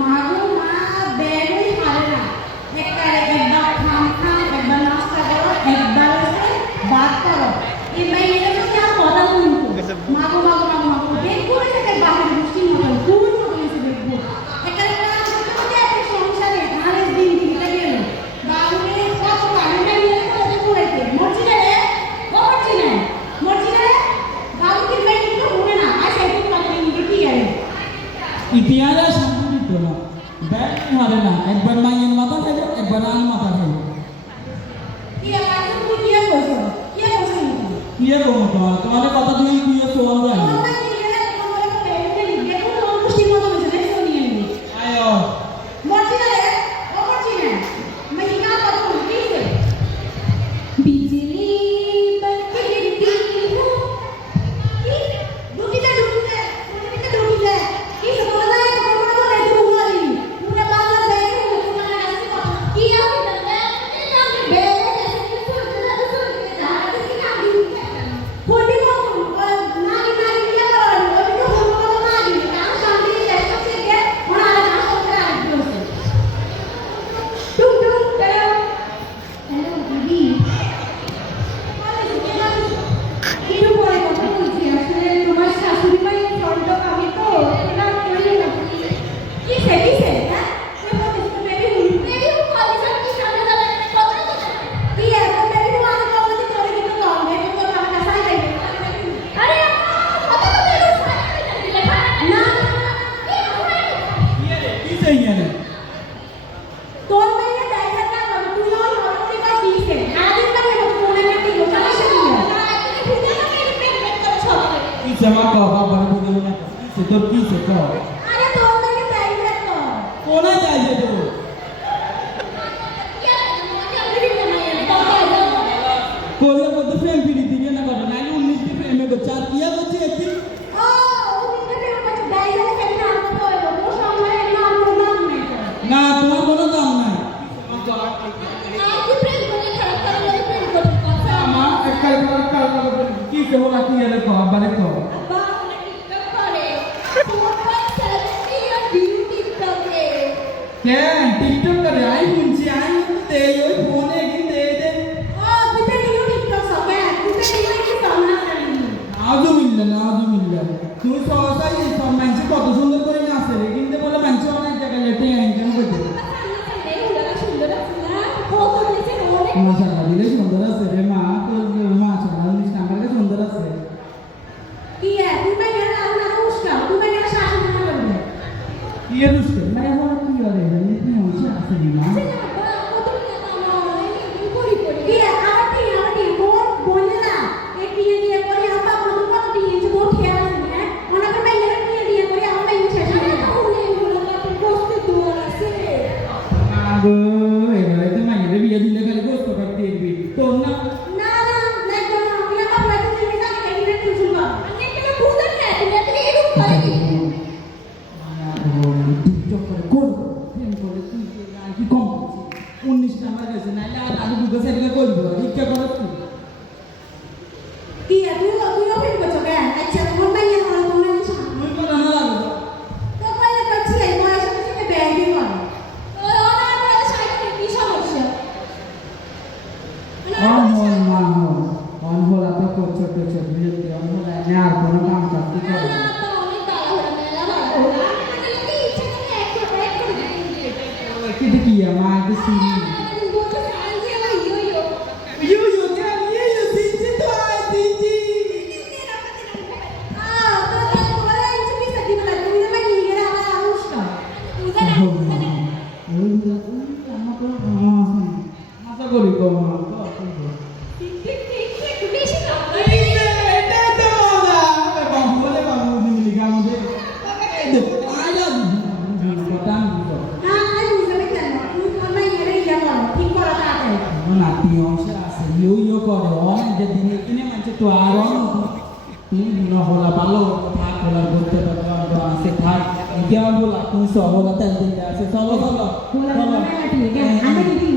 মাগো মা বেরই পারে না একবার খাম একবার নাস্তা করো একবার বাদ করো এই মেয়েটা যদি আর কথা শুনতো মাগো দেখবো সেটা বাহির গোষ্ঠীর মতন খুবই মতো এসে দেখবো একটা সংসারে ধানের দিন দিনটা গেল বাবুরে কত কারণটা নিয়ে কত করেছে মর্জিনা রে মর্জিনা বাবু কি মেয়ে একটু ঘুরে না আসে একটু কথা নিয়ে কি আরে ইতিহাসে শান্তি দিত না ব্যাগ হারে না একবার মাইয়ের মাথা খাইল একবার আল মাথা খাইল কিয়ে কমো তোমার কথা তুমি কিয়ে সোয়াল যায় আয়ো Sama kau baru bagaimana? Setor ki setor. अरे तो मैंने चाहिए तो कौन चाहिए तो? कोई को तो फ्रेम फिरी थी ना करो ना ये 19 की फ्रेम में बच्चा किया बच्चे अच्छी ओ 19 के फ्रेम में दाई से खेलना तो है वो सामने ना नाम नहीं ना तुम्हारा कोनो काम नहीं आज फ्रेम को खराब कर लो फ्रेम को sama ekal ki se होला ki ele ko abale ko क्या टिकटॉक कर रहा है मुझे आई दे यो फोन है कि दे दे ओ कितने न्यू टिकटॉक सब है कितने न्यू की सामना करेंगे नाजुमिल्ला तू सोचा ये सब मंची कत सुंदर করে নাচে রে কিন্তু বলে मंची অনেক জায়গায় লেটে এনকাম করতে মাশাআল্লাহ দিলে সুন্দর আছে রে মা তো মাশাআল্লাহ নিস নাম্বার কে সুন্দর আছে কি है तू मैं यार ना उसका तू मैं यार शासन ना करबे ये रुस्ते मैं हो কি করে নি হচ্ছে আছে নি মা কি আমাটি কোন বলে না এই দিয়ে দিয়ে করে আমরা কত কত দিয়ে যে বহুত খেয়াল আছে না ওনাকে मैं यार দিয়ে করে আমরা ইউজ শেষ করে না উনি বলে কত কষ্ট দোয়া আছে আগো এবারে তো মাইরে বিয়ে দিলে খালি গোস্ত কাটতে দিবি তোর না না একদম না আমি আমার বাড়িতে দিবি না আমি এটা কিছু না আমি এটা বুঝেন না তুমি এত এরকম করে কি টিকটক করে কোন ফ্রেম করে তুই আর কি কম 19 নাম্বার গেছে নাইলে আর আলু দুটো সেদিকে করব ইচ্ছা করে তুই কি তুই ওপেন করছো কেন আচ্ছা কোন বাইরে হলো তোমরা নিছো তুই বলা না লাগবে তো বাইরে করছি এই বয়স থেকে ব্যাংকে করে তো ওরা সাইডে কি সমস্যা অন হলা তো ছোট ছোট বিরতি অন হলা না আর কোনো কাম করতে পারে না kita kia mah di sini. Yo kan yo sini tu sini. Masa kau kau hola palo thak hola bolte paro se thak क्या बोला तू सो बोला तंदे से सो बोला बोला मैं ठीक है हमें